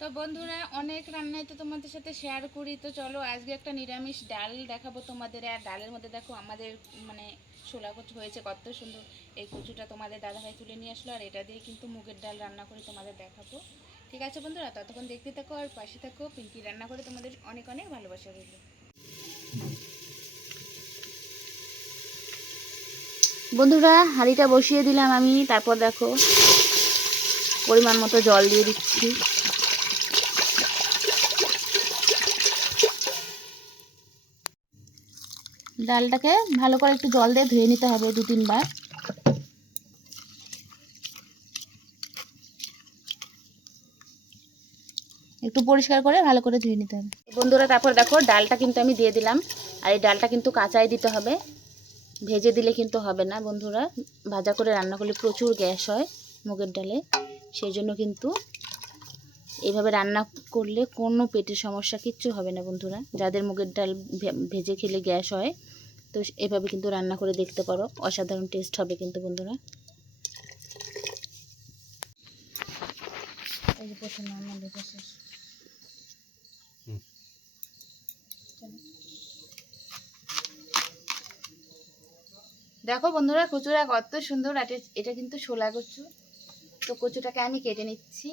তো বন্ধুরা অনেক রান্নাই তো তোমাদের সাথে শেয়ার করি, তো চলো আজকে একটা নিরামিষ ডাল দেখাবো তোমাদের। আর ডালের মধ্যে দেখো আমাদের মানে ছোলা কচু হয়েছে কত সুন্দর। এই কচুটা তোমাদের দাদাভাই তুলে নিয়ে আসলো, আর এটা দিয়ে কিন্তু মুগের ডাল রান্না করে তোমাদের দেখাবো। ঠিক আছে বন্ধুরা, ততক্ষণ দেখতে থাকো আর পাশে থাকো। পিঙ্কি রান্না করে তোমাদের অনেক অনেক ভালোবাসা রইল। বন্ধুরা হাঁড়িটা বসিয়ে দিলাম আমি, তারপর দেখো পরিমাণ মতো জল দিয়ে দিচ্ছি। ডালটাকে ভালো করে একটু জল দিয়ে ধুয়ে নিতে হবে 2-3 বার। একটু পরিষ্কার করে ভালো করে ধুয়ে নিতে হবে বন্ধুরা। তারপর দেখো ডালটা কিন্তু আমি দিয়ে দিলাম, আর এই ডালটা কিন্তু কাঁচাই দিতে হবে, ভেজে দিলে কিন্তু হবে না বন্ধুরা। ভাজা করে রান্না করলে প্রচুর গ্যাস হয় মুগের ডালে, সেই জন্য কিন্তু এইভাবে রান্না করলে কোনো পেটের সমস্যা কিচ্ছু হবে না বন্ধুরা। যাদের মুগের ডাল ভেজে খেলে গ্যাস হয়, তো এভাবে কিন্তু রান্না করে দেখতে পারো, অসাধারণ টেস্ট হবে কিন্তু বন্ধুরা। এই যে প্রথমে আমাদের দেখো বন্ধুরা কচুরা কত সুন্দর। এটা কিন্তু শোলা কচু। তো কচুটাকে আমি কেটে নিচ্ছি।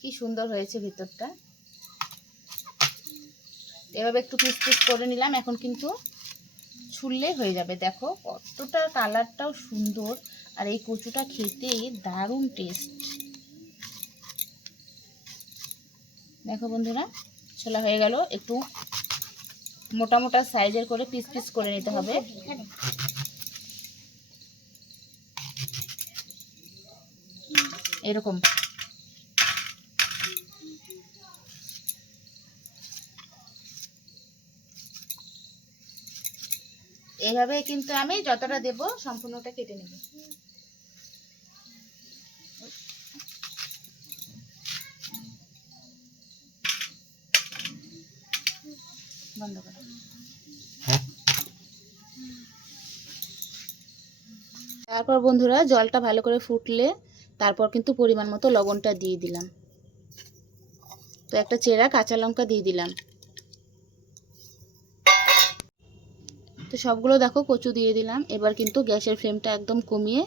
কি সুন্দর হয়েছে ভিতরটা। এভাবে একটু পিস পিস করে নিলাম, এখন কিন্তু ছুললে হয়ে যাবে। দেখো কতটা কালারটাও সুন্দর, আর এই কচুটা খেতে দারুণ টেস্ট। দেখো বন্ধুরা ছোলা হয়ে গেল। একটু মোটা মোটা সাইজের করে পিস পিস করে নিতে হবে। এরকম এইভাবে কিন্তু আমি যতটা দেব সম্পূর্ণটা কেটে নেব। বন্ধ করো। তারপর বন্ধুরা জলটা ভালো করে ফুটলে তারপর কিন্তু পরিমাণ মতো লবণটা দিয়ে দিলাম। তো একটা চেরা কাঁচা লঙ্কা দিয়ে দিলাম। তো সবগুলো দেখো কচু দিয়ে দিলাম। এবার কিন্তু গ্যাসের ফ্লেমটা একদম কমিয়ে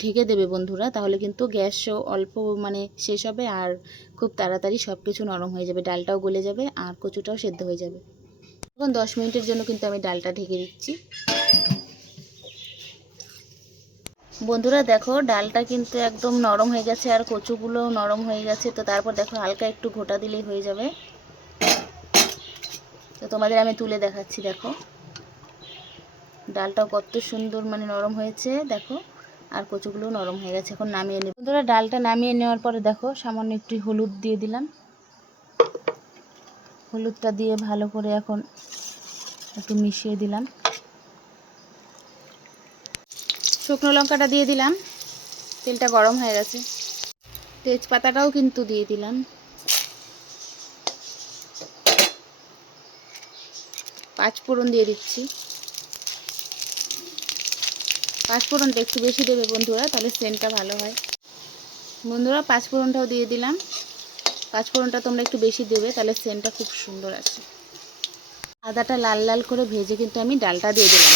ঢেকে দেবে বন্ধুরা, তাহলে কিন্তু গ্যাসও অল্প মানে শেষ হবে, আর খুব তাড়াতাড়ি সব কিছু নরম হয়ে যাবে, ডালটাও গলে যাবে আর কচুটাও সেদ্ধ হয়ে যাবে। এখন 10 মিনিটের জন্য কিন্তু আমি ডালটা ঢেকে দিচ্ছি। বন্ধুরা দেখো ডালটা কিন্তু একদম নরম হয়ে গেছে, আর কচুগুলোও নরম হয়ে গেছে। তো তারপর দেখো হালকা একটু ঘোটা দিলেই হয়ে যাবে। তো তোমাদের আমি তুলে দেখাচ্ছি। দেখো ডালটাও কত সুন্দর মানে নরম হয়েছে দেখো, আর কচুগুলোও নরম হয়ে গেছে। এখন নামিয়ে নেব বন্ধুরা। ডালটা নামিয়ে নেওয়ার পরে দেখো সামান্য একটু হলুদ দিয়ে দিলাম। হলুদটা দিয়ে ভালো করে এখন একটু মিশিয়ে দিলাম। শুকনো লঙ্কাটা দিয়ে দিলাম। তেলটা গরম হয়ে গেছে। তেজপাতাটাও কিন্তু দিয়ে দিলাম। পাঁচফোড়ন দিয়ে দিচ্ছি। পাঁচফোড়নটা একটু বেশি দেবে বন্ধুরা, তাহলে সেন্টটা ভালো হয়। বন্ধুরা পাঁচফোড়নটাও দিয়ে দিলাম। পাঁচফোড়নটা তোমরা একটু বেশি দেবে, তাহলে সেন্টটা খুব সুন্দর আসে। আদাটা লাল লাল করে ভেজে কিন্তু আমি ডালটা দিয়ে দিলাম।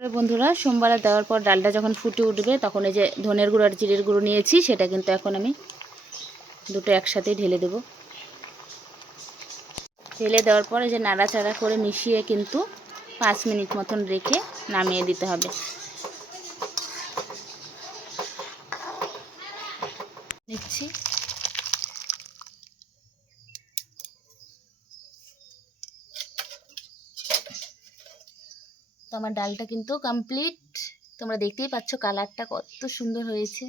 বন্ধুরা সোমবার দেওয়ার পর ডালটা যখন ফুটে উঠবে, তখন এই যে ধনের গুঁড়ো আর জিরের গুঁড়ো নিয়েছি, সেটা কিন্তু এখন আমি দুটো একসাথেই ঢেলে দেব। ঢেলে দেওয়ার পর এই যে নাড়াচাড়া করে মিশিয়ে কিন্তু 5 মিনিট মতন রেখে নামিয়ে দিতে হবে। নিচ্ছি। তো আমার ডালটা কিন্তু কমপ্লিট। তোমরা দেখতেই পাচ্ছ কালারটা কত সুন্দর হয়েছে,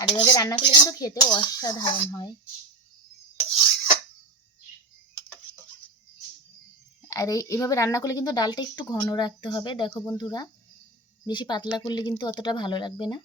আর এভাবে রান্না করলে কিন্তু খেতে অসাধারণ হয়। আর এইভাবে রান্না করলে কিন্তু ডালটা একটু ঘন রাখতে হবে। দেখো বন্ধুরা বেশি পাতলা করলে কিন্তু অতটা ভালো লাগবে না।